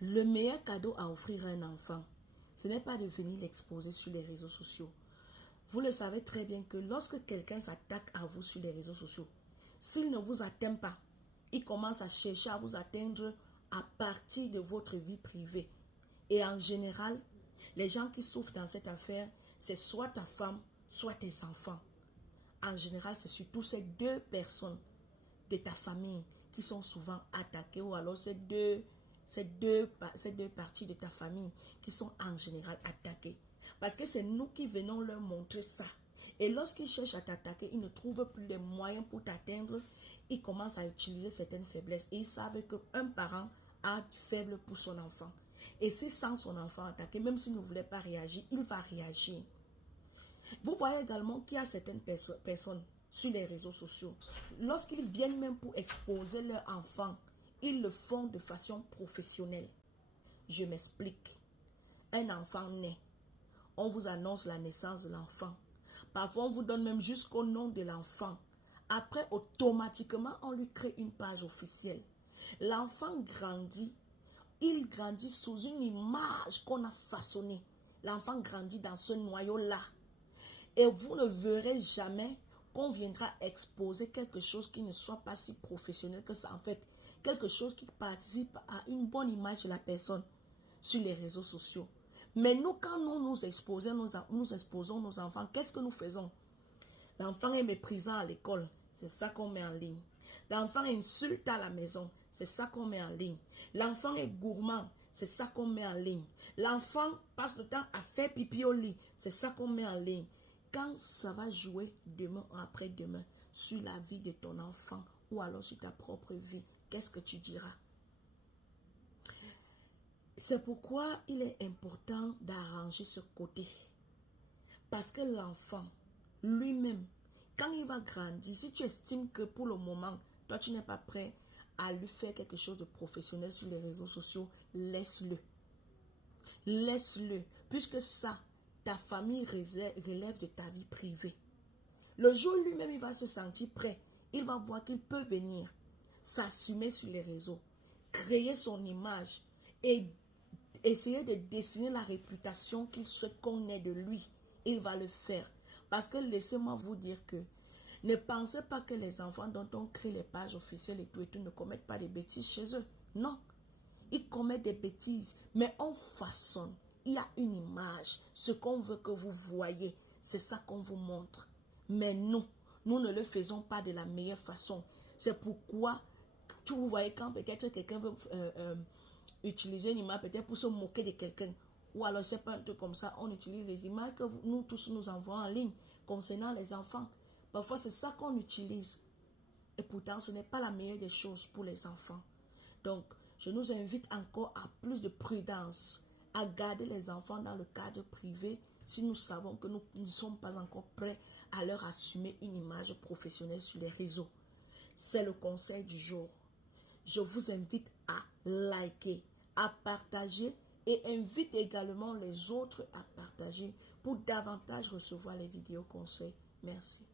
Le meilleur cadeau à offrir à un enfant, ce n'est pas de venir l'exposer sur les réseaux sociaux. Vous le savez très bien que lorsque quelqu'un s'attaque à vous sur les réseaux sociaux, s'il ne vous atteint pas, il commence à chercher à vous atteindre à partir de votre vie privée. Et en général, les gens qui souffrent dans cette affaire, c'est soit ta femme, soit tes enfants. En général, c'est surtout ces deux personnes de ta famille qui sont souvent attaquées, ou alors ces deux parties de ta famille qui sont en général attaquées. Parce que c'est nous qui venons leur montrer ça. Et lorsqu'ils cherchent à t'attaquer, ils ne trouvent plus les moyens pour t'atteindre. Ils commencent à utiliser certaines faiblesses. Et ils savent qu'un parent a faible pour son enfant. Et si sans son enfant attaqué, même s'il ne voulait pas réagir, il va réagir. Vous voyez également qu'il y a certaines personnes sur les réseaux sociaux. Lorsqu'ils viennent même pour exposer leur enfant, ils le font de façon professionnelle. Je m'explique. Un enfant naît. On vous annonce la naissance de l'enfant. Parfois, on vous donne même jusqu'au nom de l'enfant. Après, automatiquement, on lui crée une page officielle. L'enfant grandit. Il grandit sous une image qu'on a façonnée. L'enfant grandit dans ce noyau-là. Et vous ne verrez jamais qu'on viendra exposer quelque chose qui ne soit pas si professionnel que ça. En fait, quelque chose qui participe à une bonne image de la personne sur les réseaux sociaux. Mais nous, quand nous exposons nos enfants, qu'est-ce que nous faisons? L'enfant est méprisant à l'école, c'est ça qu'on met en ligne. L'enfant insulte à la maison, c'est ça qu'on met en ligne. L'enfant est gourmand, c'est ça qu'on met en ligne. L'enfant passe le temps à faire pipi au lit, c'est ça qu'on met en ligne. Quand ça va jouer demain ou après-demain sur la vie de ton enfant ou alors sur ta propre vie, qu'est-ce que tu diras? C'est pourquoi il est important d'arranger ce côté. Parce que l'enfant, lui-même, quand il va grandir, si tu estimes que pour le moment, toi tu n'es pas prêt à lui faire quelque chose de professionnel sur les réseaux sociaux, laisse-le. Laisse-le, puisque ça, ta famille relève de ta vie privée. Le jour lui-même, il va se sentir prêt. Il va voir qu'il peut venir s'assumer sur les réseaux, créer son image et essayer de dessiner la réputation qu'il souhaite qu'on ait de lui. Il va le faire. Parce que laissez-moi vous dire que ne pensez pas que les enfants dont on crée les pages officielles et tout ne commettent pas des bêtises chez eux. Non. Ils commettent des bêtises, mais on façonne. Il y a une image. Ce qu'on veut que vous voyez, c'est ça qu'on vous montre. Mais nous ne le faisons pas de la meilleure façon. C'est pourquoi, vous voyez, quand peut-être quelqu'un veut utiliser une image peut-être pour se moquer de quelqu'un, ou alors c'est pas un truc comme ça, on utilise les images que nous tous nous envoyons en ligne concernant les enfants. Parfois, c'est ça qu'on utilise. Et pourtant, ce n'est pas la meilleure des choses pour les enfants. Donc, je nous invite encore à plus de prudence, à garder les enfants dans le cadre privé si nous savons que nous ne sommes pas encore prêts à leur assumer une image professionnelle sur les réseaux. C'est le conseil du jour. Je vous invite à liker, à partager et invite également les autres à partager pour davantage recevoir les vidéos conseils. Merci.